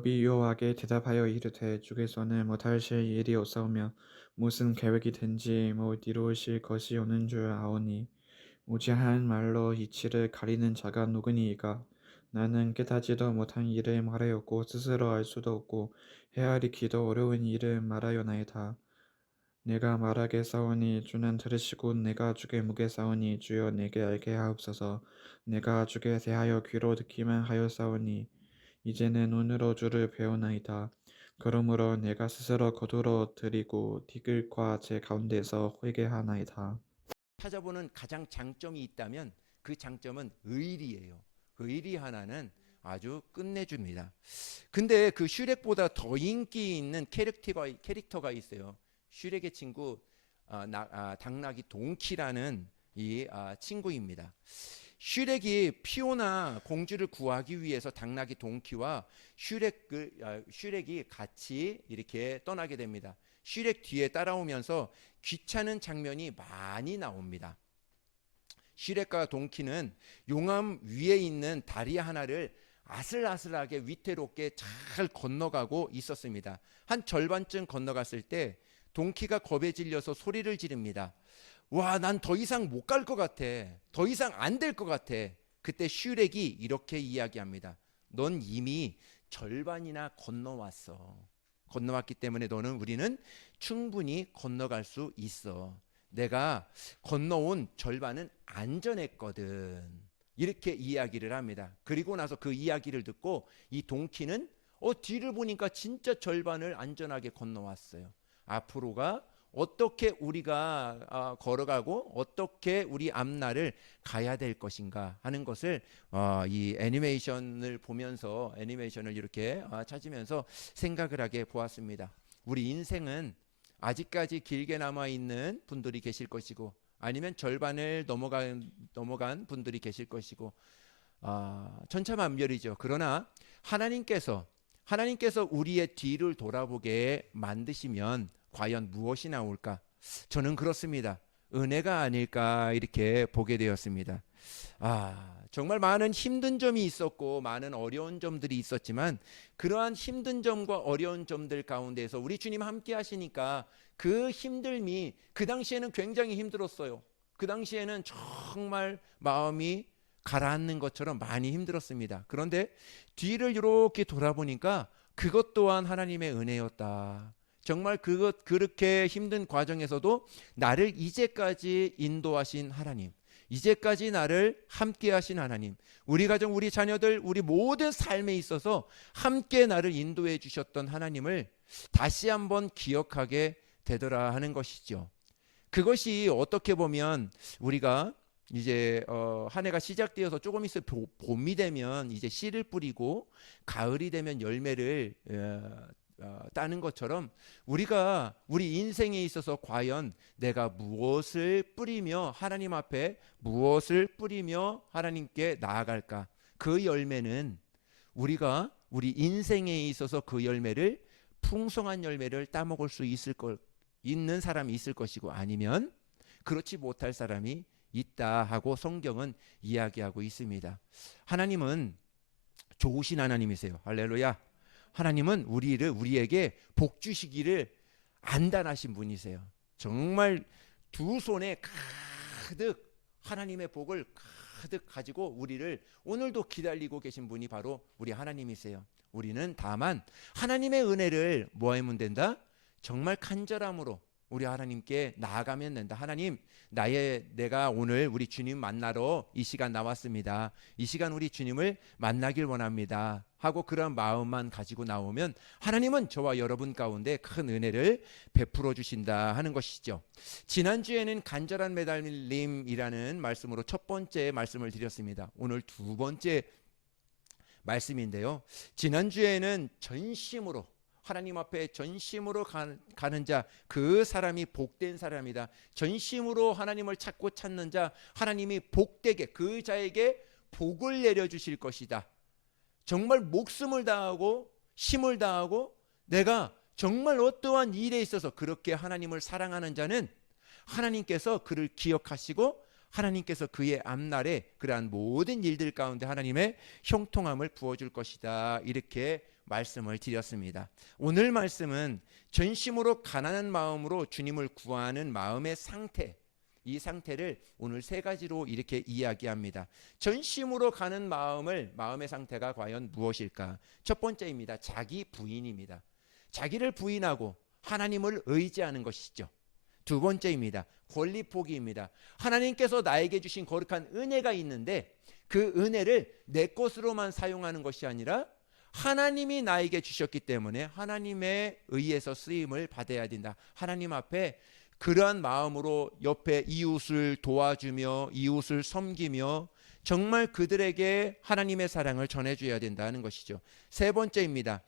야곱이 여호와께 대답하여 이르되 주께서는 못하실 일이 없사오며 무슨 계획이든지 못 이루실 것이 없는 줄 아오니 오직 한 말로 이치를 가리는 자가 누구니이까. 나는 깨닫지도 못한 일을 말하였고 스스로 알 수도 없고 헤아리기도 어려운 일을 말하였나이다. 내가 말하겠사오니 주는 들으시고 내가 주께 묻겠사오니 주여 내게 알게 하옵소서. 내가 주께 대하여 귀로 듣기만 하였사오니 이제는 눈으로 주를 배우나이다. 그러므로 내가 스스로 거두어 드리고 티끌과 제 가운데서 회개하나이다. 찾아보는 가장 장점이 있다면 그 장점은 의리예요. 의리 하나는 아주 끝내줍니다. 근데 그 슈렉보다 더 인기 있는 캐릭터가 있어요. 슈렉의 친구 당나귀 동키라는 이 친구입니다. 슈렉이 피오나 공주를 구하기 위해서 당나귀 동키와 슈렉이 같이 이렇게 떠나게 됩니다. 슈렉 뒤에 따라오면서 귀찮은 장면이 많이 나옵니다. 슈렉과 동키는 용암 위에 있는 다리 하나를 아슬아슬하게 위태롭게 잘 건너가고 있었습니다. 한 절반쯤 건너갔을 때 동키가 겁에 질려서 소리를 지릅니다. 와, 난 더 이상 못 갈 것 같아. 더 이상 안 될 것 같아. 그때 슈렉이 이렇게 이야기합니다. 넌 이미 절반이나 건너왔어. 건너왔기 때문에 우리는 충분히 건너갈 수 있어. 내가 건너온 절반은 안전했거든. 이렇게 이야기를 합니다. 그리고 나서 그 이야기를 듣고 이 동키는 뒤를 보니까 진짜 절반을 안전하게 건너왔어요. 앞으로가 어떻게 우리가 걸어가고 어떻게 우리 앞날을 가야 될 것인가 하는 것을 이 애니메이션을 이렇게 찾으면서 생각을 하게 보았습니다. 우리 인생은 아직까지 길게 남아 있는 분들이 계실 것이고 아니면 절반을 넘어간 분들이 계실 것이고 천차만별이죠. 그러나 하나님께서 우리의 뒤를 돌아보게 만드시면 과연 무엇이 나올까? 저는 그렇습니다. 은혜가 아닐까 이렇게 보게 되었습니다. 정말 많은 힘든 점이 있었고 많은 어려운 점들이 있었지만 그러한 힘든 점과 어려운 점들 가운데서 우리 주님 함께 하시니까 그 힘듦이 그 당시에는 굉장히 힘들었어요. 그 당시에는 정말 마음이 가라앉는 것처럼 많이 힘들었습니다. 그런데 뒤를 이렇게 돌아보니까 그것 또한 하나님의 은혜였다. 정말 그렇게 힘든 과정에서도 나를 이제까지 인도하신 하나님, 이제까지 나를 함께 하신 하나님, 우리 가정, 우리 자녀들, 우리 모든 삶에 있어서 함께 나를 인도해 주셨던 하나님을 다시 한번 기억하게 되더라 하는 것이죠. 그것이 어떻게 보면 우리가 이제 한 해가 시작되어서 조금 있어 봄이 되면 이제 씨를 뿌리고 가을이 되면 열매를 따는 것처럼 우리가 우리 인생에 있어서 과연 내가 무엇을 뿌리며 하나님 앞에 무엇을 뿌리며 하나님께 나아갈까? 그 열매는 우리가 우리 인생에 있어서 그 열매를 풍성한 열매를 따먹을 수 있는 사람이 있을 것이고 아니면 그렇지 못할 사람이 있다 하고 성경은 이야기하고 있습니다. 하나님은 좋으신 하나님이세요. 할렐루야. 하나님은 우리에게 복 주시기를 안단하신 분이세요. 정말 두 손에 가득 하나님의 복을 가득 가지고 우리를 오늘도 기다리고 계신 분이 바로 우리 하나님이세요. 우리는 다만 하나님의 은혜를 뭐 하면 된다? 정말 간절함으로 우리 하나님께 나아가면 된다. 하나님, 내가 오늘 우리 주님 만나러 이 시간 나왔습니다. 이 시간 우리 주님을 만나길 원합니다. 하고 그런 마음만 가지고 나오면 하나님은 저와 여러분 가운데 큰 은혜를 베풀어 주신다 하는 것이죠. 지난주에는 간절한 매달림이라는 말씀으로 첫 번째 말씀을 드렸습니다. 오늘 두 번째 말씀인데요. 지난주에는 전심으로 하나님 앞에 전심으로 가는 자, 그 사람이 복된 사람이다. 전심으로 하나님을 찾는 자, 하나님이 복되게 그 자에게 복을 내려주실 것이다. 정말 목숨을 다하고 힘을 다하고 내가 정말 어떠한 일에 있어서 그렇게 하나님을 사랑하는 자는 하나님께서 그를 기억하시고 하나님께서 그의 앞날에 그러한 모든 일들 가운데 하나님의 형통함을 부어줄 것이다. 이렇게 말씀을 드렸습니다. 오늘 말씀은 전심으로 가난한 마음으로 주님을 구하는 마음의 상태, 이 상태를 오늘 세 가지로 이렇게 이야기합니다. 전심으로 가는 마음의 상태가 과연 무엇일까? 첫 번째입니다. 자기 부인입니다. 자기를 부인하고 하나님을 의지하는 것이죠. 두 번째입니다. 권리 포기입니다. 하나님께서 나에게 주신 거룩한 은혜가 있는데 그 은혜를 내 것으로만 사용하는 것이 아니라 하나님이 나에게 주셨기 때문에 하나님의 의해서 쓰임을 받아야 된다. 하나님 앞에 그러한 마음으로 옆에 이웃을 도와주며 이웃을 섬기며 정말 그들에게 하나님의 사랑을 전해줘야 된다는 것이죠. 세 번째입니다.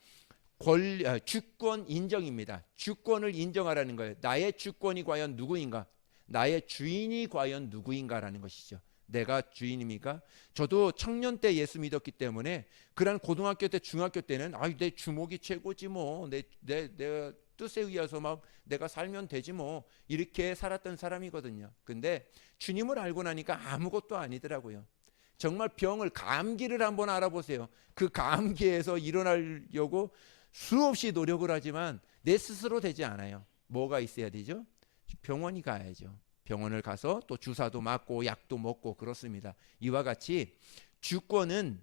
주권 인정입니다. 주권을 인정하라는 거예요. 나의 주권이 과연 누구인가? 나의 주인이 과연 누구인가라는 것이죠. 내가 주인입니까? 저도 청년 때 예수 믿었기 때문에 그런 고등학교 때 중학교 때는 내 주목이 최고지 뭐 내 뜻에 의해서 막 내가 살면 되지 뭐 이렇게 살았던 사람이거든요. 근데 주님을 알고 나니까 아무것도 아니더라고요. 정말 감기를 한번 알아보세요. 그 감기에서 일어나려고 수없이 노력을 하지만 내 스스로 되지 않아요. 뭐가 있어야 되죠? 병원이 가야죠. 병원을 가서 또 주사도 맞고 약도 먹고 그렇습니다. 이와 같이 주권은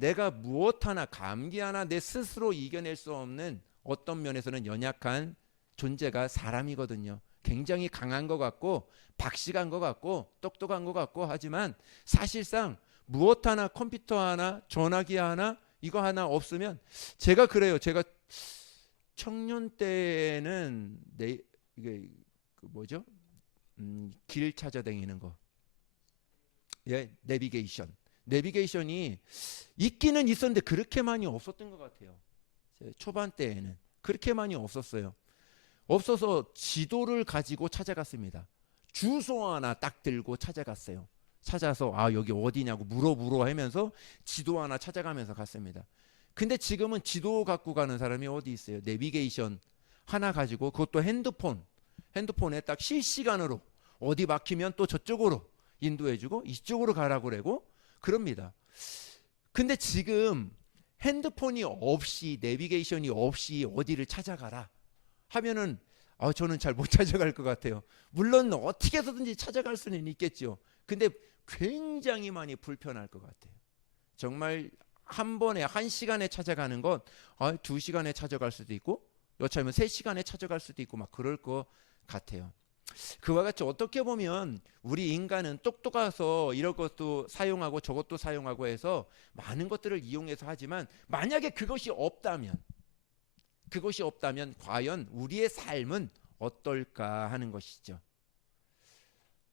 내가 무엇 하나 감기 하나 내 스스로 이겨낼 수 없는 어떤 면에서는 연약한 존재가 사람이거든요. 굉장히 강한 것 같고 박식한 것 같고 똑똑한 것 같고 하지만 사실상 무엇 하나 컴퓨터 하나 전화기 하나 이거 하나 없으면 제가 그래요. 제가 청년 때는 이게 뭐죠? 길 찾아다니는 거. 예, 내비게이션이 있기는 있었는데 그렇게 많이 없었던 것 같아요. 초반 때에는 그렇게 많이 없었어요. 없어서 지도를 가지고 찾아갔습니다. 주소 하나 딱 들고 찾아갔어요. 찾아서 여기 어디냐고 물어 하면서 지도 하나 찾아가면서 갔습니다. 근데 지금은 지도 갖고 가는 사람이 어디 있어요? 내비게이션 하나 가지고 그것도 핸드폰에 딱 실시간으로 어디 막히면 또 저쪽으로 인도해주고 이쪽으로 가라고 그러고 그럽니다. 근데 지금 핸드폰이 없이 내비게이션이 없이 어디를 찾아가라 하면은 저는 잘 못 찾아갈 것 같아요. 물론 어떻게 해서든지 찾아갈 수는 있겠죠. 근데 굉장히 많이 불편할 것 같아요. 정말 한 번에 1시간에 찾아가는 건 2시간에 찾아갈 수도 있고 여차하면 3시간에 찾아갈 수도 있고 막 그럴 것 같아요. 그와 같이 어떻게 보면 우리 인간은 똑똑해서 이런 것도 사용하고 저것도 사용하고 해서 많은 것들을 이용해서 하지만 만약에 그것이 없다면 과연 우리의 삶은 어떨까 하는 것이죠.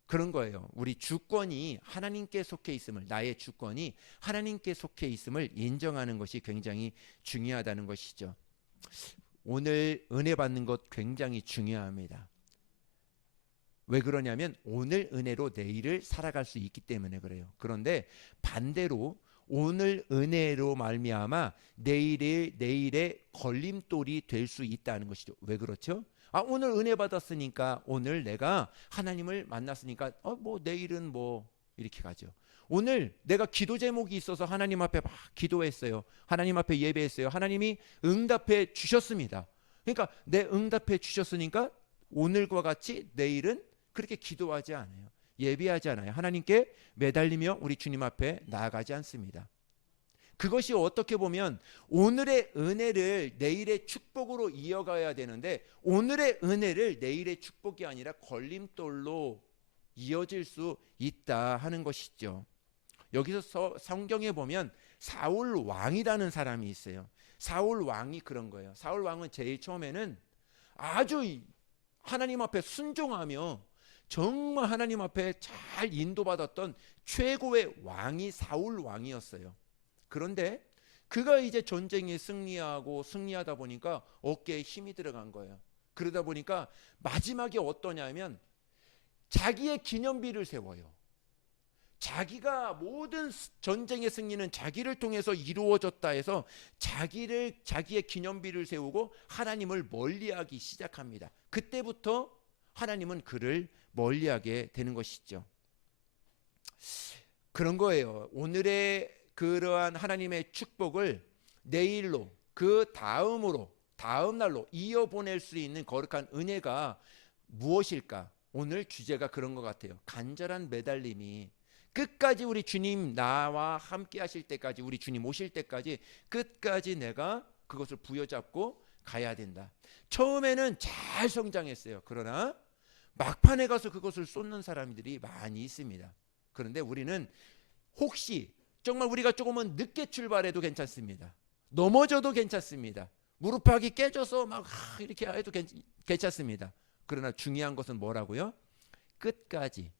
그런 거예요. 우리 주권이 하나님께 속해 있음을 나의 주권이 하나님께 속해 있음을 인정하는 것이 굉장히 중요하다는 것이죠. 오늘 은혜 받는 것 굉장히 중요합니다. 왜 그러냐면 오늘 은혜로 내일을 살아갈 수 있기 때문에 그래요. 그런데 반대로 오늘 은혜로 말미암아 내일의 걸림돌이 될 수 있다는 것이죠. 왜 그렇죠? 오늘 은혜 받았으니까 오늘 내가 하나님을 만났으니까 뭐 내일은 뭐 이렇게 가죠. 오늘 내가 기도 제목이 있어서 하나님 앞에 막 기도했어요. 하나님 앞에 예배했어요. 하나님이 응답해 주셨습니다. 그러니까 내 응답해 주셨으니까 오늘과 같이 내일은 그렇게 기도하지 않아요. 예배하지 않아요. 하나님께 매달리며 우리 주님 앞에 나아가지 않습니다. 그것이 어떻게 보면 오늘의 은혜를 내일의 축복으로 이어가야 되는데 오늘의 은혜를 내일의 축복이 아니라 걸림돌로 이어질 수 있다 하는 것이죠. 여기서 성경에 보면 사울 왕이라는 사람이 있어요. 사울 왕이 그런 거예요. 사울 왕은 제일 처음에는 아주 하나님 앞에 순종하며 정말 하나님 앞에 잘 인도받았던 최고의 왕이 사울 왕이었어요. 그런데 그가 이제 전쟁에 승리하다 보니까 어깨에 힘이 들어간 거예요. 그러다 보니까 마지막에 어떠냐면 자기의 기념비를 세워요. 자기가 모든 전쟁의 승리는 자기를 통해서 이루어졌다 해서 자기의 기념비를 세우고 하나님을 멀리하기 시작합니다. 그때부터 하나님은 그를 멀리하게 되는 것이죠. 그런 거예요. 오늘의 그러한 하나님의 축복을 내일로 그 다음으로 다음 날로 이어보낼 수 있는 거룩한 은혜가 무엇일까? 오늘 주제가 그런 것 같아요. 간절한 매달림이 끝까지 우리 주님 나와 함께 하실 때까지, 우리 주님 오실 때까지 끝까지 내가 그것을 부여잡고 가야 된다. 처음에는 잘 성장했어요. 그러나 막판에 가서 그것을 쏟는 사람들이 많이 있습니다. 그런데 우리는 혹시 정말 우리가 조금은 늦게 출발해도 괜찮습니다. 넘어져도 괜찮습니다. 무릎팍이 깨져서 막 이렇게 해도 괜찮습니다. 그러나 중요한 것은 뭐라고요? 끝까지,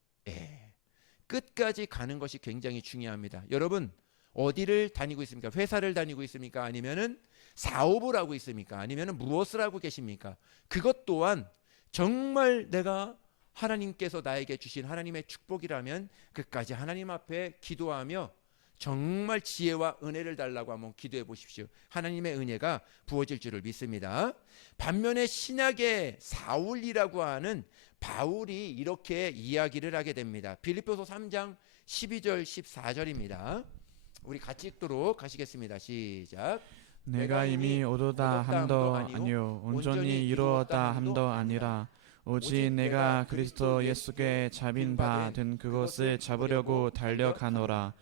끝까지 가는 것이 굉장히 중요합니다. 여러분 어디를 다니고 있습니까? 회사를 다니고 있습니까? 아니면은 사업을 하고 있습니까? 아니면은 무엇을 하고 계십니까? 그것 또한 정말 내가 하나님께서 나에게 주신 하나님의 축복이라면 끝까지 하나님 앞에 기도하며 정말 지혜와 은혜를 달라고 한번 기도해 보십시오. 하나님의 은혜가 부어질 줄을 믿습니다. 반면에 신약의 사울이라고 하는 바울이 이렇게 이야기를 하게 됩니다. 빌립보서 3장 12절 14절입니다. 우리 같이 읽도록 하시겠습니다. 시작. 내가 이미 얻었다 함도 아니요 온전히 이루었다 함도 아니라 오직 내가 그리스도 예수께 잡힌 바 된 그것을 잡으려고 달려가노라.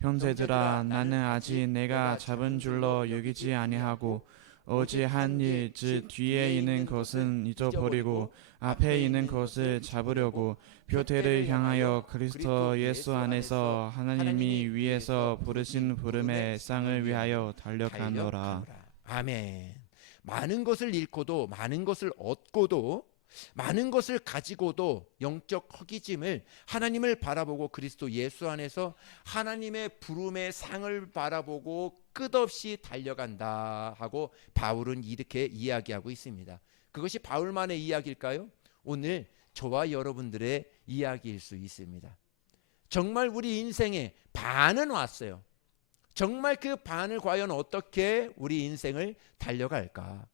형제들아, 나는 아직 내가 잡은 줄로 여기지 아니하고 오직 한 일, 즉 뒤에 있는 것은 잊어버리고 앞에 있는 것을 잡으려고 표대를 향하여 그리스도 예수 안에서 하나님이 위에서 부르신 부름의 상을 위하여 달려가노라. 아멘. 많은 것을 잃고도 많은 것을 얻고도 많은 것을 가지고도 영적 허기짐을 하나님을 바라보고 그리스도 예수 안에서 하나님의 부름의 상을 바라보고 끝없이 달려간다 하고 바울은 이렇게 이야기하고 있습니다. 그것이 바울만의 이야기일까요? 오늘 저와 여러분들의 이야기일 수 있습니다. 정말 우리 인생의 반은 왔어요. 정말 그 반을 과연 어떻게 우리 인생을 달려갈까?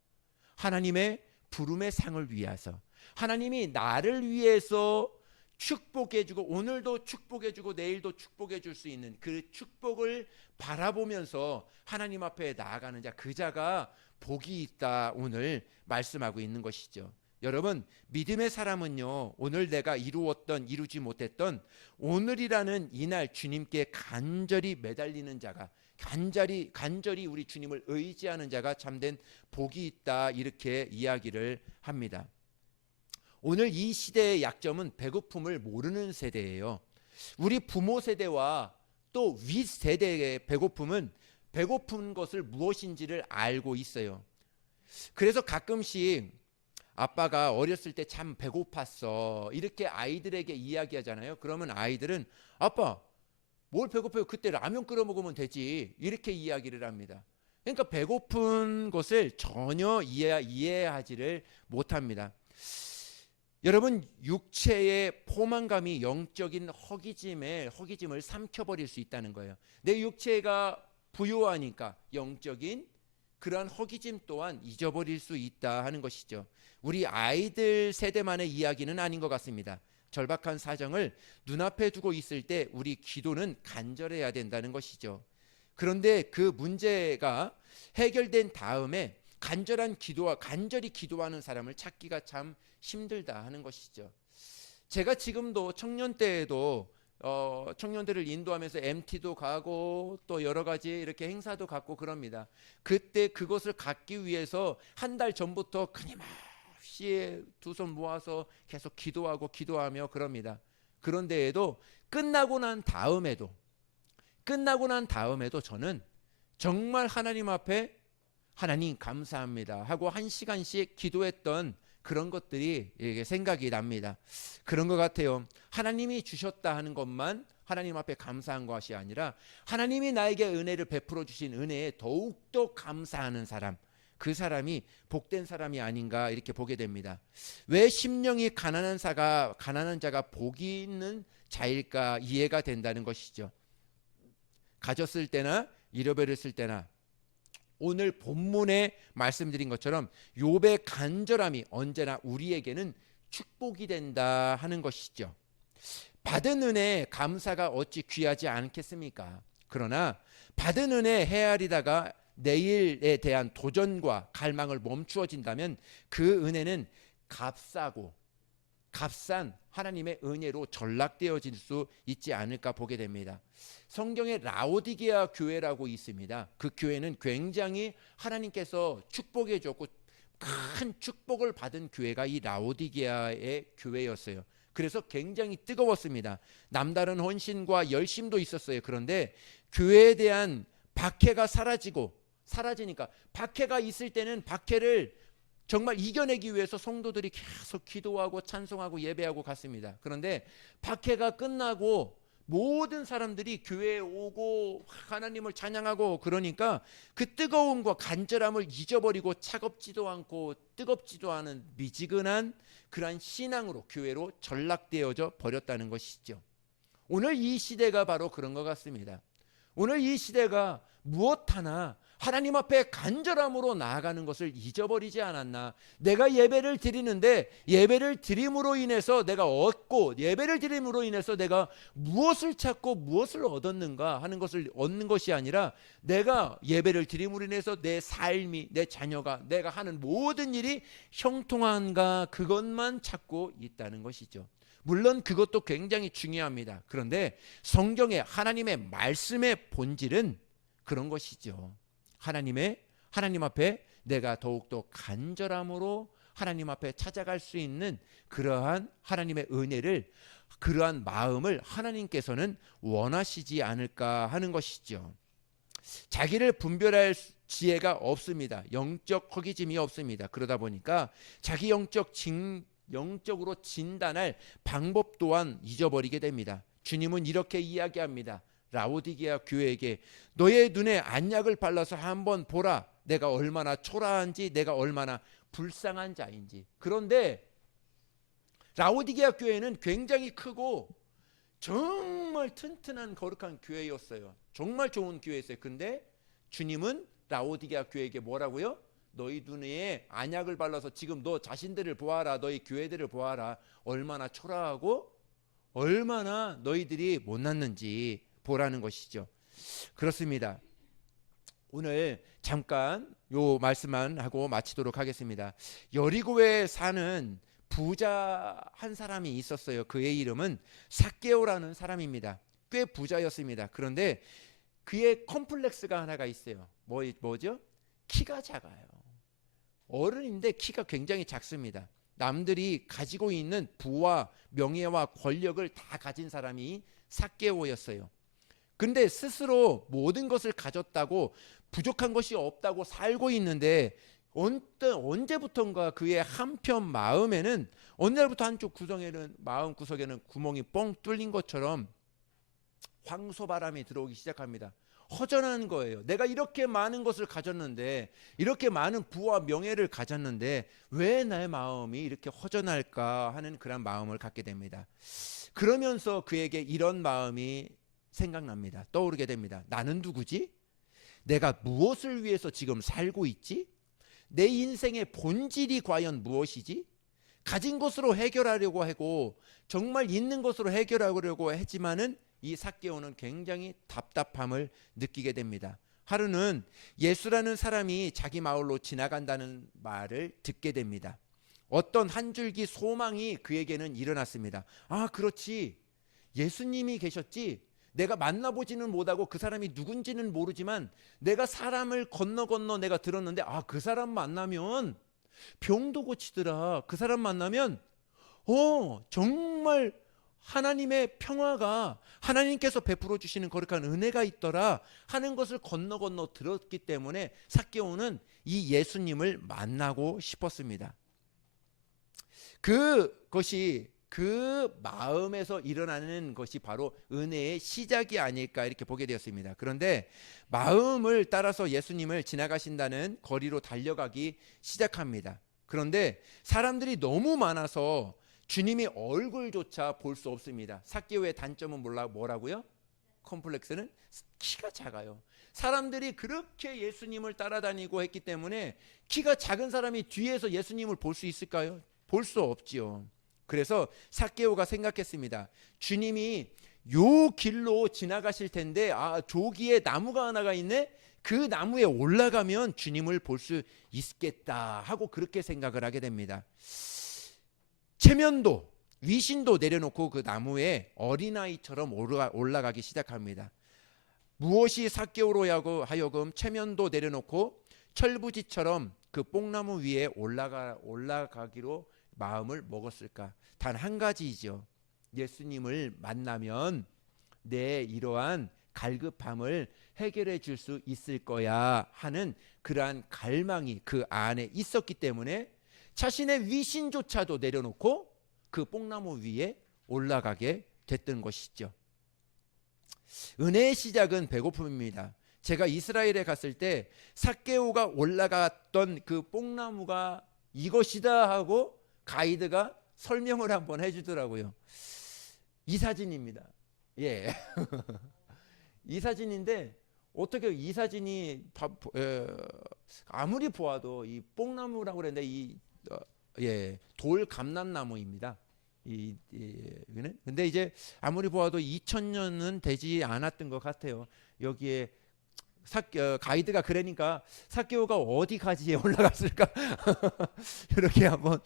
하나님의 부름의 상을 위해서, 하나님이 나를 위해서 축복해주고 오늘도 축복해주고 내일도 축복해줄 수 있는 그 축복을 바라보면서 하나님 앞에 나아가는 자, 그 자가 복이 있다 오늘 말씀하고 있는 것이죠. 여러분, 믿음의 사람은요, 오늘 내가 이루었던 이루지 못했던 오늘이라는 이날 주님께 간절히 매달리는 자가, 간절히 우리 주님을 의지하는 자가 참된 복이 있다, 이렇게 이야기를 합니다. 오늘 이 시대의 약점은 배고픔을 모르는 세대예요. 우리 부모 세대와 또 윗세대의 배고픔은 배고픈 것을 무엇인지를 알고 있어요. 그래서 가끔씩 아빠가 어렸을 때 참 배고팠어 이렇게 아이들에게 이야기하잖아요. 그러면 아이들은 아빠 뭘 배고파요? 그때 라면 끓여 먹으면 되지, 이렇게 이야기를 합니다. 그러니까 배고픈 것을 전혀 이해하지를 못합니다. 여러분, 육체의 포만감이 영적인 허기짐을 삼켜버릴 수 있다는 거예요. 내 육체가 부요하니까 영적인 그러한 허기짐 또한 잊어버릴 수 있다 하는 것이죠. 우리 아이들 세대만의 이야기는 아닌 것 같습니다. 절박한 사정을 눈앞에 두고 있을 때 우리 기도는 간절해야 된다는 것이죠. 그런데 그 문제가 해결된 다음에 간절히 기도하는 사람을 찾기가 참 힘들다 하는 것이죠. 제가 지금도 청년 때에도 청년들을 인도하면서 MT도 가고 또 여러 가지 이렇게 행사도 갖고 그럽니다. 그때 그것을 갖기 위해서 한 달 전부터 끊임없이 두 손 모아서 계속 기도하며 그럽니다. 그런데에도 끝나고 난 다음에도 저는 정말 하나님 앞에 하나님 감사합니다 하고 1시간씩 기도했던 그런 것들이 생각이 납니다. 그런 것 같아요. 하나님이 주셨다 하는 것만 하나님 앞에 감사한 것이 아니라 하나님이 나에게 은혜를 베풀어 주신 은혜에 더욱더 감사하는 사람, 그 사람이 복된 사람이 아닌가 이렇게 보게 됩니다. 왜 심령이 가난한 자가 복이 있는 자일까 이해가 된다는 것이죠. 가졌을 때나 잃어버렸을 때나 오늘 본문에 말씀드린 것처럼 욥의 간절함이 언제나 우리에게는 축복이 된다 하는 것이죠. 받은 은혜 감사가 어찌 귀하지 않겠습니까? 그러나 받은 은혜 헤아리다가 내일에 대한 도전과 갈망을 멈추어진다면 그 은혜는 값싸고 값싼 하나님의 은혜로 전락되어질 수 있지 않을까 보게 됩니다. 성경에 라오디게아 교회라고 있습니다. 그 교회는 굉장히 하나님께서 축복해 줬고 큰 축복을 받은 교회가 이 라오디게아의 교회였어요. 그래서 굉장히 뜨거웠습니다. 남다른 헌신과 열심도 있었어요. 그런데 교회에 대한 박해가 사라지니까, 박해가 있을 때는 박해를 정말 이겨내기 위해서 성도들이 계속 기도하고 찬송하고 예배하고 갔습니다. 그런데 박해가 끝나고 모든 사람들이 교회에 오고 하나님을 찬양하고 그러니까 그 뜨거움과 간절함을 잊어버리고 차갑지도 않고 뜨겁지도 않은 미지근한 그러한 신앙으로 교회로 전락되어져 버렸다는 것이죠. 오늘 이 시대가 바로 그런 것 같습니다. 오늘 이 시대가 무엇 하나 하나님 앞에 간절함으로 나아가는 것을 잊어버리지 않았나. 내가 예배를 드리는데 예배를 드림으로 인해서 내가 얻고, 예배를 드림으로 인해서 내가 무엇을 찾고 무엇을 얻었는가 하는 것을 얻는 것이 아니라, 내가 예배를 드림으로 인해서 내 삶이, 내 자녀가, 내가 하는 모든 일이 형통한가, 그것만 찾고 있다는 것이죠. 물론 그것도 굉장히 중요합니다. 그런데 성경의 하나님의 말씀의 본질은 그런 것이죠. 하나님 앞에 내가 더욱더 간절함으로 하나님 앞에 찾아갈 수 있는 그러한 하나님의 은혜를, 그러한 마음을 하나님께서는 원하시지 않을까 하는 것이죠. 자기를 분별할 지혜가 없습니다. 영적 허기짐이 없습니다. 그러다 보니까 자기 영적으로 진단할 방법 또한 잊어버리게 됩니다. 주님은 이렇게 이야기합니다. 라오디게아 교회에게 너의 눈에 안약을 발라서 한번 보라. 내가 얼마나 초라한지, 내가 얼마나 불쌍한 자인지. 그런데 라오디게아 교회는 굉장히 크고 정말 튼튼한 거룩한 교회였어요. 정말 좋은 교회였어요. 근데 주님은 라오디게아 교회에게 뭐라고요? 너희 눈에 안약을 발라서 지금 너 자신들을 보아라. 너희 교회들을 보아라. 얼마나 초라하고 얼마나 너희들이 못났는지 보라는 것이죠. 그렇습니다. 오늘 잠깐 요 말씀만 하고 마치도록 하겠습니다. 여리고에 사는 부자 한 사람이 있었어요. 그의 이름은 삭개오라는 사람입니다. 꽤 부자였습니다. 그런데 그의 컴플렉스가 하나가 있어요. 뭐죠? 키가 작아요. 어른인데 키가 굉장히 작습니다. 남들이 가지고 있는 부와 명예와 권력을 다 가진 사람이 삭개오였어요. 근데 스스로 모든 것을 가졌다고, 부족한 것이 없다고 살고 있는데 언제부턴가 그의 한편 마음에는, 어느 날부터 한쪽 마음 구석에는 구멍이 뻥 뚫린 것처럼 황소바람이 들어오기 시작합니다. 허전한 거예요. 내가 이렇게 많은 것을 가졌는데, 이렇게 많은 부와 명예를 가졌는데 왜 나의 마음이 이렇게 허전할까 하는 그런 마음을 갖게 됩니다. 그러면서 그에게 이런 마음이 생각납니다. 떠오르게 됩니다. 나는 누구지? 내가 무엇을 위해서 지금 살고 있지? 내 인생의 본질이 과연 무엇이지? 가진 것으로 해결하려고 하고 정말 있는 것으로 해결하려고 했지만은 이 삭개오는 굉장히 답답함을 느끼게 됩니다. 하루는 예수라는 사람이 자기 마을로 지나간다는 말을 듣게 됩니다. 어떤 한 줄기 소망이 그에게는 일어났습니다. 아, 그렇지. 예수님이 계셨지. 내가 만나보지는 못하고 그 사람이 누군지는 모르지만 내가 사람을 건너 내가 들었는데, 아, 그 사람 만나면 병도 고치더라. 그 사람 만나면 정말 하나님의 평화가, 하나님께서 베풀어 주시는 거룩한 은혜가 있더라 하는 것을 건너 들었기 때문에 삭개오는 이 예수님을 만나고 싶었습니다. 그것이, 그 마음에서 일어나는 것이 바로 은혜의 시작이 아닐까 이렇게 보게 되었습니다. 그런데 마음을 따라서 예수님을 지나가신다는 거리로 달려가기 시작합니다. 그런데 사람들이 너무 많아서 주님의 얼굴조차 볼 수 없습니다. 삭개오의 단점은 뭐라고요? 컴플렉스는 키가 작아요. 사람들이 그렇게 예수님을 따라다니고 했기 때문에 키가 작은 사람이 뒤에서 예수님을 볼 수 있을까요? 볼 수 없지요. 그래서 삭개오가 생각했습니다. 주님이 요 길로 지나가실 텐데, 아, 조기에 나무가 하나가 있네? 그 나무에 올라가면 주님을 볼 수 있겠다 하고 그렇게 생각을 하게 됩니다. 체면도 위신도 내려놓고 그 나무에 어린아이처럼 올라가기 시작합니다. 무엇이 삭개오로 하여금 체면도 내려놓고 철부지처럼 그 뽕나무 위에 올라가기로 마음을 먹었을까? 단 한 가지이죠. 예수님을 만나면 내 이러한 갈급함을 해결해 줄 수 있을 거야 하는 그러한 갈망이 그 안에 있었기 때문에 자신의 위신조차도 내려놓고 그 뽕나무 위에 올라가게 됐던 것이죠. 은혜의 시작은 배고픔입니다. 제가 이스라엘에 갔을 때 삭개오가 올라갔던 그 뽕나무가 이것이다 하고 가이드가 설명을 한번 해주더라고요. 이 사진입니다. 예. 이 사진인데 어떻게 이 사진이 아무리 보아도 이 뽕나무라고 그랬는데 돌 감람나무입니다. 근데 이제 아무리 보아도 2000년은 되지 않았던 것 같아요. 여기에 가이드가 그러니까 삭개오가 어디 가지에 올라갔을까 이렇게 한번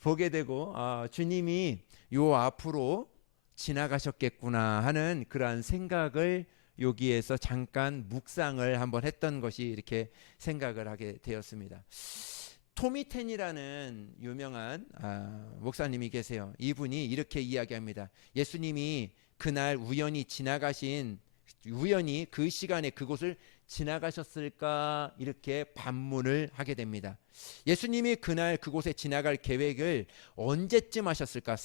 보게 되고 주님이 요 앞으로 지나가셨겠구나 하는 그러한 생각을 여기에서 잠깐 묵상을 한번 했던 것이 이렇게 생각을 하게 되었습니다. 토미 텐이라는 유명한 목사님이 계세요. 이분이 이렇게 이야기합니다. 예수님이 그날 우연히 그 시간에 그곳을 지나가셨을까 이렇게 반문을 하게 됩니다. 예수님이 그날 그곳에 지나갈 계획을 언제쯤 하셨을까?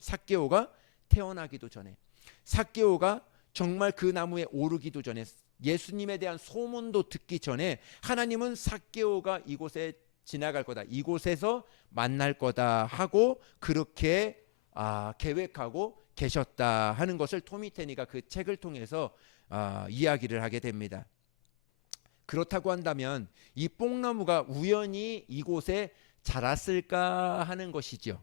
삭개오가 태어나기도 전에, 삭개오가 정말 그 나무에 오르기도 전에, 예수님에 대한 소문도 듣기 전에 하나님은 삭개오가 이곳에 지나갈 거다, 이곳에서 만날 거다 하고 그렇게 계획하고 계셨다 하는 것을 토미 테니가 그 책을 통해서 이야기를 하게 됩니다. 그렇다고 한다면 이 뽕나무가 우연히 이곳에 자랐을까 하는 것이죠.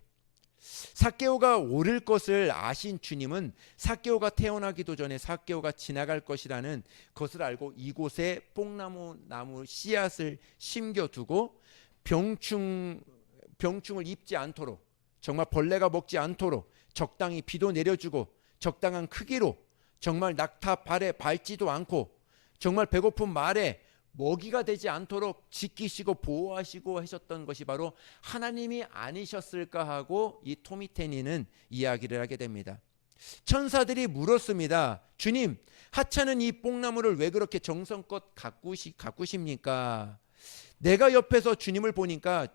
삭개오가 오를 것을 아신 주님은 삭개오가 태어나기도 전에 삭개오가 지나갈 것이라는 것을 알고 이곳에 뽕나무 씨앗을 심겨두고 병충을 입지 않도록, 정말 벌레가 먹지 않도록 적당히 비도 내려주고 적당한 크기로, 정말 낙타 발에 밟지도 않고 정말 배고픈 말에 먹이가 되지 않도록 지키시고 보호하시고 하셨던 것이 바로 하나님이 아니셨을까 하고 이 토미 테니는 이야기를 하게 됩니다. 천사들이 물었습니다. 주님, 하찮은 이 뽕나무를 왜 그렇게 정성껏 가꾸십니까? 내가 옆에서 주님을 보니까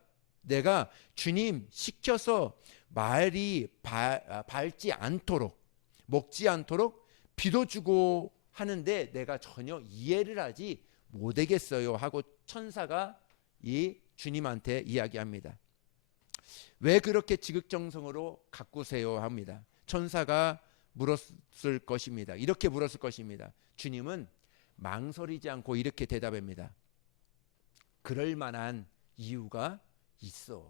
내가 주님 시켜서 말이 밟지 않도록, 먹지 않도록 비도 주고 하는데 내가 전혀 이해를 하지 못하겠어요 하고 천사가 이 주님한테 이야기합니다. 왜 그렇게 지극정성으로 가꾸세요 합니다. 천사가 물었을 것입니다. 이렇게 물었을 것입니다. 주님은 망설이지 않고 이렇게 대답합니다. 그럴 만한 이유가 있어.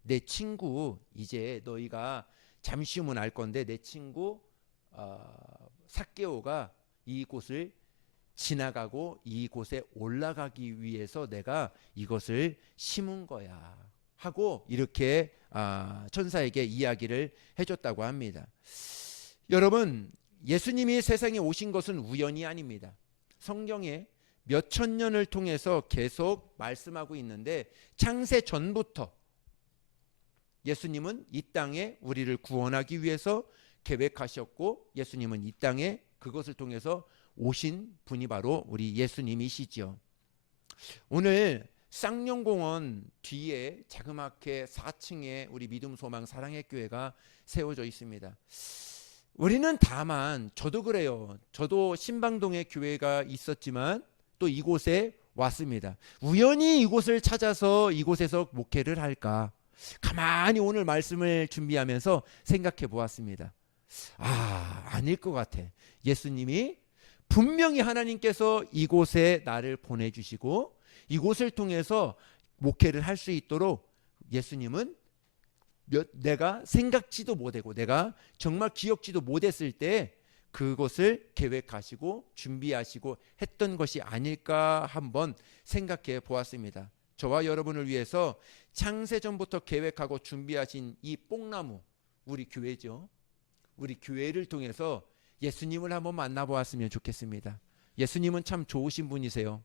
내 친구, 이제 너희가 잠시 후면 알 건데 내 친구 삭개오가 이곳을 지나가고 이곳에 올라가기 위해서 내가 이것을 심은 거야 하고 이렇게 천사에게 이야기를 해줬다고 합니다. 여러분, 예수님이 세상에 오신 것은 우연이 아닙니다. 성경에 몇천 년을 통해서 계속 말씀하고 있는데 창세 전부터 예수님은 이 땅에 우리를 구원하기 위해서 계획하셨고 예수님은 이 땅에 그것을 통해서 오신 분이 바로 우리 예수님이시죠. 오늘 쌍용공원 뒤에 자그맣게 4층에 우리 믿음 소망 사랑의 교회가 세워져 있습니다. 우리는 다만, 저도 그래요. 저도 신방동에 교회가 있었지만 또 이곳에 왔습니다. 우연히 이곳을 찾아서 이곳에서 목회를 할까? 가만히 오늘 말씀을 준비하면서 생각해 보았습니다. 아닐 것 같아. 예수님이 분명히 하나님께서 이곳에 나를 보내주시고 이곳을 통해서 목회를 할 수 있도록 예수님은 내가 생각지도 못하고 내가 정말 기억지도 못했을 때 그것을 계획하시고 준비하시고 했던 것이 아닐까 한번 생각해 보았습니다. 저와 여러분을 위해서 창세전부터 계획하고 준비하신 이 뽕나무, 우리 교회죠. 우리 교회를 통해서 예수님을 한번 만나보았으면 좋겠습니다. 예수님은 참 좋으신 분이세요.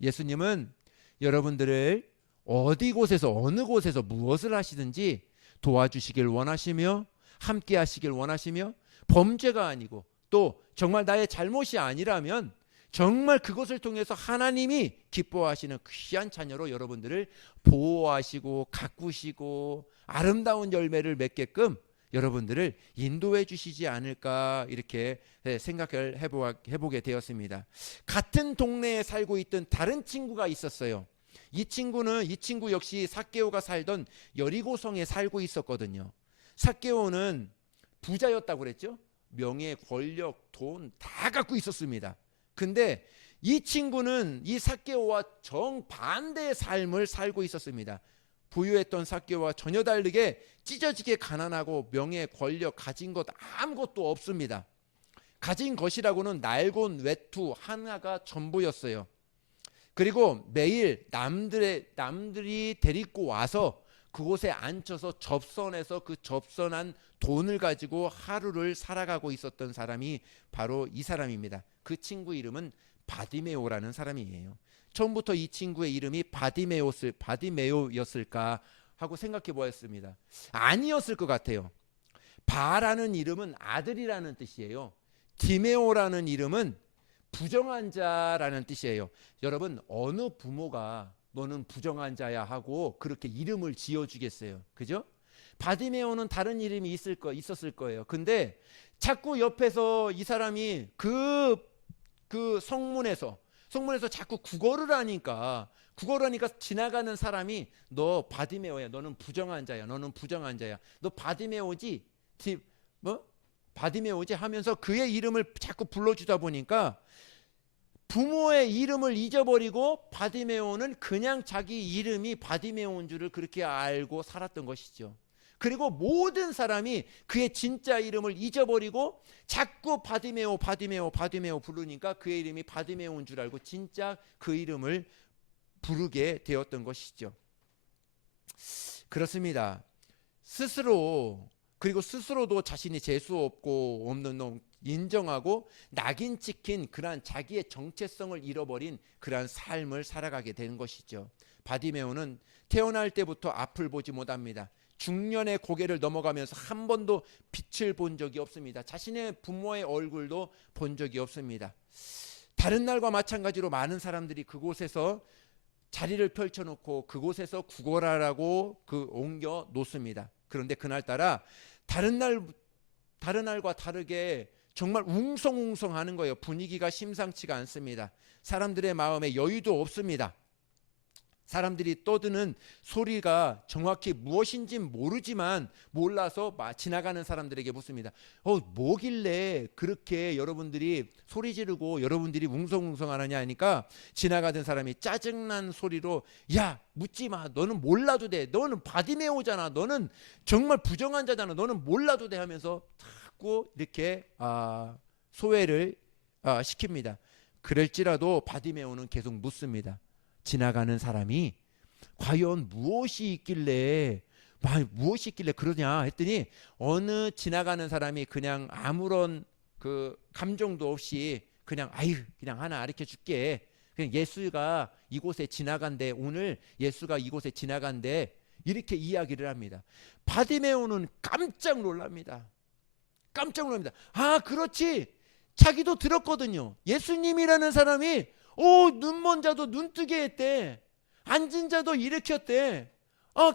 예수님은 여러분들을 어디 곳에서 어느 곳에서 무엇을 하시든지 도와주시길 원하시며 함께 하시길 원하시며 범죄가 아니고 또 정말 나의 잘못이 아니라면 정말 그것을 통해서 하나님이 기뻐하시는 귀한 자녀로 여러분들을 보호하시고 가꾸시고 아름다운 열매를 맺게끔 여러분들을 인도해 주시지 않을까 이렇게 생각을 해보게 되었습니다. 같은 동네에 살고 있던 다른 친구가 있었어요. 이 친구 역시 삭개오가 살던 여리고성에 살고 있었거든요. 삭개오는 부자였다고 그랬죠. 명예, 권력, 돈 다 갖고 있었습니다. 근데 이 친구는 이 삭개오와 정반대의 삶을 살고 있었습니다. 부유했던 삭개오와 전혀 다르게 찢어지게 가난하고 명예, 권력 가진 것 아무것도 없습니다. 가진 것이라고는 낡은 외투 하나가 전부였어요. 그리고 매일 남들이 데리고 와서 그곳에 앉혀서 접선해서 그 접선한 돈을 가지고 하루를 살아가고 있었던 사람이 바로 이 사람입니다. 그 친구 이름은 바디메오라는 사람이에요. 처음부터 이 친구의 이름이 바디메오였을까 하고 생각해 보았습니다. 아니었을 것 같아요. 바라는 이름은 아들이라는 뜻이에요. 디메오라는 이름은 부정한 자라는 뜻이에요. 여러분, 어느 부모가 너는 부정한 자야 하고 그렇게 이름을 지어주겠어요? 그죠? 바디메오는 다른 이름이 있었을 거예요. 근데 자꾸 옆에서 이 사람이 그 성문에서 자꾸 국어를 하니까 지나가는 사람이 너 바디메오야. 너는 부정한 자야. 너는 부정한 자야. 너 바디메오지? 바디메오지? 하면서 그의 이름을 자꾸 불러주다 보니까 부모의 이름을 잊어버리고 바디메오는 그냥 자기 이름이 바디메오인 줄을 그렇게 알고 살았던 것이죠. 그리고 모든 사람이 그의 진짜 이름을 잊어버리고 자꾸 바디메오 부르니까 그의 이름이 바디메오인 줄 알고 진짜 그 이름을 부르게 되었던 것이죠. 그렇습니다. 스스로도 자신이 재수 없는 놈 인정하고 낙인 찍힌 그러한 자기의 정체성을 잃어버린 그러한 삶을 살아가게 되는 것이죠. 바디메오는 태어날 때부터 앞을 보지 못합니다. 중년의 고개를 넘어가면서 한 번도 빛을 본 적이 없습니다. 자신의 부모의 얼굴도 본 적이 없습니다. 다른 날과 마찬가지로 많은 사람들이 그곳에서 자리를 펼쳐놓고 그곳에서 구걸하라고 옮겨 놓습니다. 그런데 그날따라 다른 날과 다르게 정말 웅성웅성하는 거예요. 분위기가 심상치가 않습니다. 사람들의 마음에 여유도 없습니다. 사람들이 떠드는 소리가 정확히 무엇인지 모르지만 몰라서 지나가는 사람들에게 묻습니다. 뭐길래 그렇게 여러분들이 소리 지르고 여러분들이 웅성웅성하느냐 하니까 지나가던 사람이 짜증난 소리로 야 묻지 마. 너는 몰라도 돼. 너는 바디메오잖아. 너는 정말 부정한 자잖아. 너는 몰라도 돼 하면서 자꾸 이렇게 소외를 시킵니다. 그럴지라도 바디메오는 계속 묻습니다. 지나가는 사람이 과연 무엇이 있길래 그러냐 했더니 어느 지나가는 사람이 그냥 아무런 감정도 없이 그냥 하나 가르쳐 줄게. 그냥 예수가 이곳에 지나간대. 오늘 예수가 이곳에 지나간대. 이렇게 이야기를 합니다. 바디메오는 깜짝 놀랍니다. 그렇지. 자기도 들었거든요. 예수님이라는 사람이 눈먼 자도 눈뜨게 했대. 앉은 자도 일으켰대.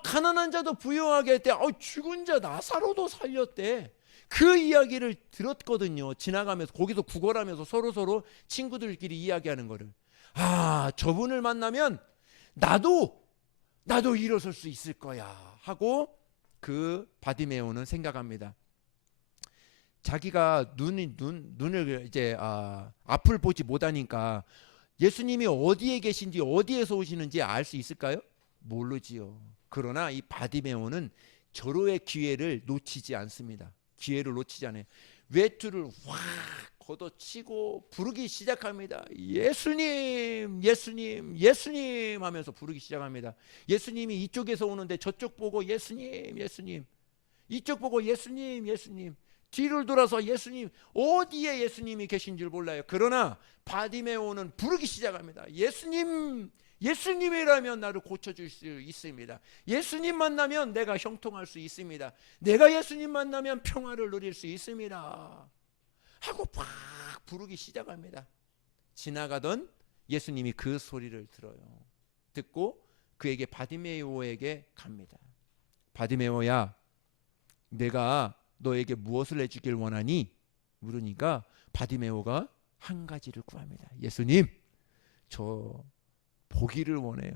가난한 자도 부유하게 했대. 죽은 자 나사로도 살렸대. 그 이야기를 들었거든요. 지나가면서 거기서 구걸하면서 서로 친구들끼리 이야기하는 거를. 저분을 만나면 나도 일어설 수 있을 거야 하고 그 바디메오는 생각합니다. 자기가 눈을 이제 앞을 보지 못하니까 예수님이 어디에 계신지 어디에서 오시는지 알 수 있을까요? 모르지요. 그러나 이 바디메오는 절호의 기회를 놓치지 않습니다. 기회를 놓치지 않아요. 외투를 확 걷어치고 부르기 시작합니다. 예수님, 예수님, 예수님 하면서 부르기 시작합니다. 예수님이 이쪽에서 오는데 저쪽 보고 예수님, 예수님, 이쪽 보고 예수님, 예수님, 뒤를 돌아서 예수님, 어디에 예수님이 계신 줄 몰라요. 그러나 바디메오는 부르기 시작합니다. 예수님, 예수님이라면 나를 고쳐줄 수 있습니다. 예수님 만나면 내가 형통할 수 있습니다. 내가 예수님 만나면 평화를 누릴 수 있습니다 하고 팍 부르기 시작합니다. 지나가던 예수님이 그 소리를 들어요. 듣고 그에게 바디메오에게 갑니다. 바디메오야, 내가 너에게 무엇을 해주길 원하니? 물으니까 바디메오가 한 가지를 구합니다. 예수님, 저 보기를 원해요.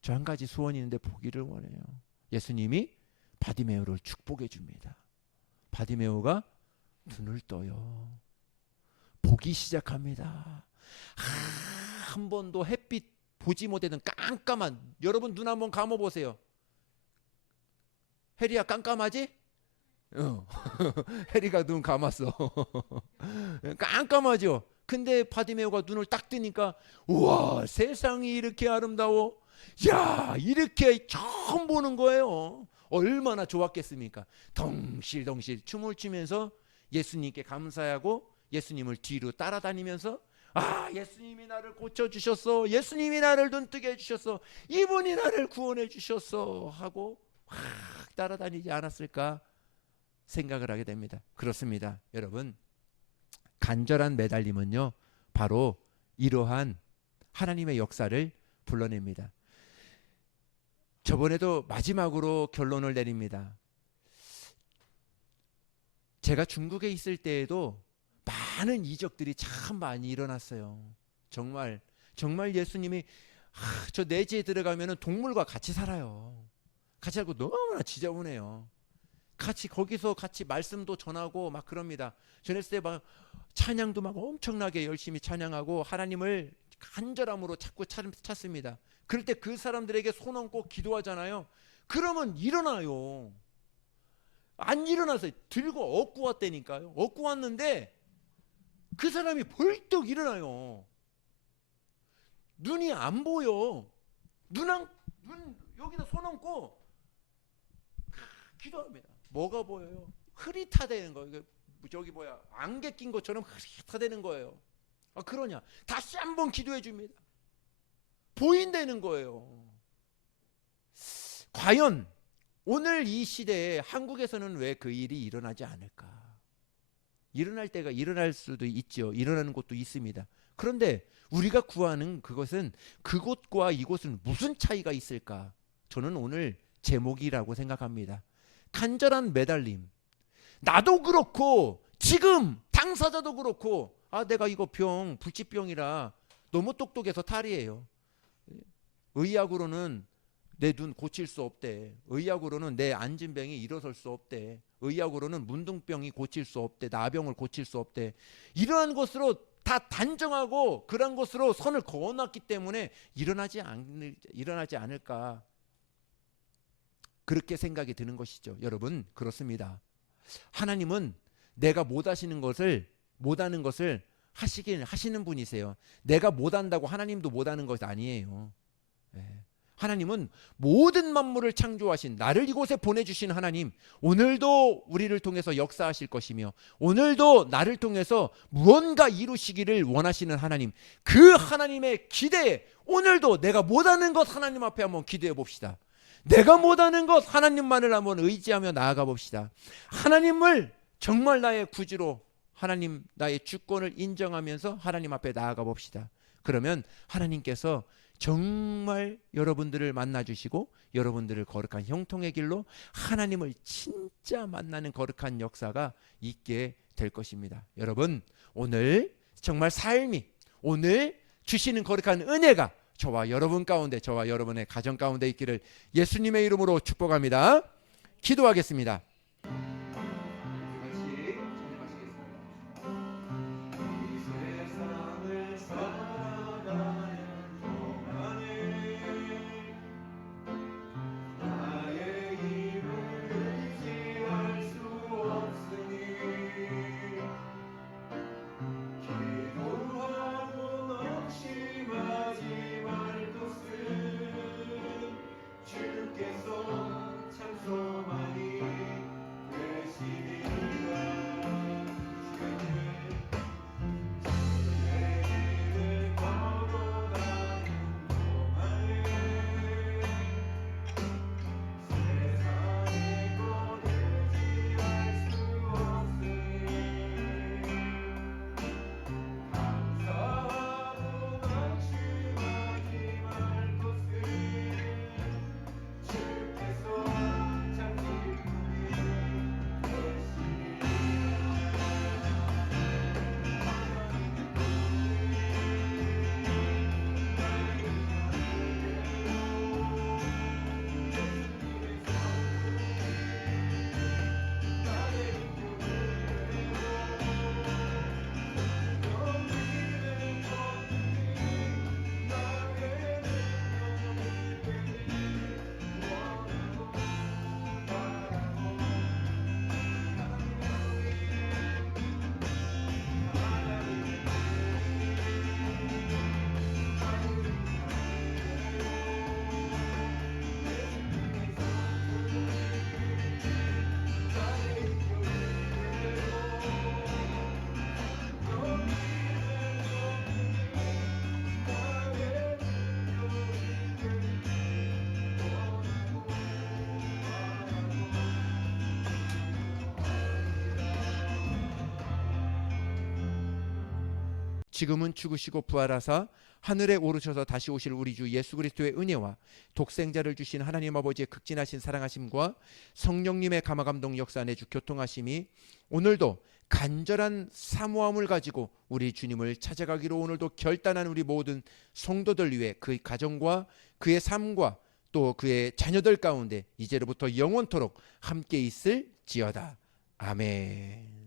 저 한 가지 소원이 있는데 보기를 원해요. 예수님이 바디메오를 축복해 줍니다. 바디메오가 눈을 떠요. 보기 시작합니다. 한 번도 햇빛 보지 못하던 깜깜한, 여러분 눈 한번 감아보세요. 해리야 깜깜하지? 해리가 눈 감았어. 깜깜하죠. 근데 바디메오가 눈을 딱 뜨니까 우와, 세상이 이렇게 아름다워. 야, 이렇게 처음 보는 거예요. 얼마나 좋았겠습니까? 덩실덩실 춤을 추면서 예수님께 감사하고 예수님을 뒤로 따라다니면서 예수님이 나를 고쳐주셨어, 예수님이 나를 눈뜨게 해주셨어, 이분이 나를 구원해 주셨어 하고 확 따라다니지 않았을까 생각을 하게 됩니다. 그렇습니다. 여러분, 간절한 매달림은요, 바로 이러한 하나님의 역사를 불러냅니다. 저번에도 마지막으로 결론을 내립니다. 제가 중국에 있을 때에도 많은 이적들이 참 많이 일어났어요. 정말 예수님이 저 내지에 들어가면 동물과 같이 살아요. 같이 살고 너무나 지저분해요. 거기서 같이 말씀도 전하고 막 그럽니다. 전했을 때 막 찬양도 막 엄청나게 열심히 찬양하고 하나님을 간절함으로 자꾸 찾습니다. 그럴 때 그 사람들에게 손 얹고 기도하잖아요. 그러면 일어나요. 안 일어나서 들고 업고 왔다니까요. 업고 왔는데 그 사람이 벌떡 일어나요. 눈이 안 보여. 눈 여기다 손 얹고 기도합니다. 뭐가 보여요? 흐릿하다는 거예요. 저기 안개 낀 것처럼 흐릿하다는 거예요. 그러냐? 다시 한번 기도해 줍니다. 보인다는 거예요. 과연 오늘 이 시대에 한국에서는 왜 그 일이 일어나지 않을까? 일어날 때가 일어날 수도 있죠. 일어나는 곳도 있습니다. 그런데 우리가 구하는 그것은 그곳과 이곳은 무슨 차이가 있을까? 저는 오늘 제목이라고 생각합니다. 간절한 매달림. 나도 그렇고 지금 당사자도 그렇고 내가 이거 불치병이라 너무 똑똑해서 탈이에요. 의학으로는 내 눈 고칠 수 없대. 의학으로는 내 안진병이 일어설 수 없대. 의학으로는 문둥병이 고칠 수 없대. 나병을 고칠 수 없대. 이러한 것으로 다 단정하고 그런 것으로 선을 그어놨기 때문에 일어나지 않을까, 그렇게 생각이 드는 것이죠. 여러분, 그렇습니다. 하나님은 내가 못하는 것을 하시는 분이세요. 내가 못한다고 하나님도 못하는 것이 아니에요. 하나님은 모든 만물을 창조하신, 나를 이곳에 보내주신 하나님, 오늘도 우리를 통해서 역사하실 것이며 오늘도 나를 통해서 무언가 이루시기를 원하시는 하나님, 그 하나님의 기대에 오늘도 내가 못하는 것 하나님 앞에 한번 기도해 봅시다. 내가 못하는 것 하나님만을 한번 의지하며 나아가 봅시다. 하나님을 정말 나의 구주로, 하나님 나의 주권을 인정하면서 하나님 앞에 나아가 봅시다. 그러면 하나님께서 정말 여러분들을 만나주시고 여러분들을 거룩한 형통의 길로 하나님을 진짜 만나는 거룩한 역사가 있게 될 것입니다. 여러분, 오늘 정말 삶이, 오늘 주시는 거룩한 은혜가 저와 여러분 가운데, 저와 여러분의 가정 가운데 있기를 예수님의 이름으로 축복합니다. 기도하겠습니다. 지금은 죽으시고 부활하사 하늘에 오르셔서 다시 오실 우리 주 예수 그리스도의 은혜와 독생자를 주신 하나님 아버지의 극진하신 사랑하심과 성령님의 감화감동 역사 안에 주 교통하심이 오늘도 간절한 사모함을 가지고 우리 주님을 찾아가기로 오늘도 결단한 우리 모든 성도들 위해 그 가정과 그의 삶과 또 그의 자녀들 가운데 이제로부터 영원토록 함께 있을지어다. 아멘.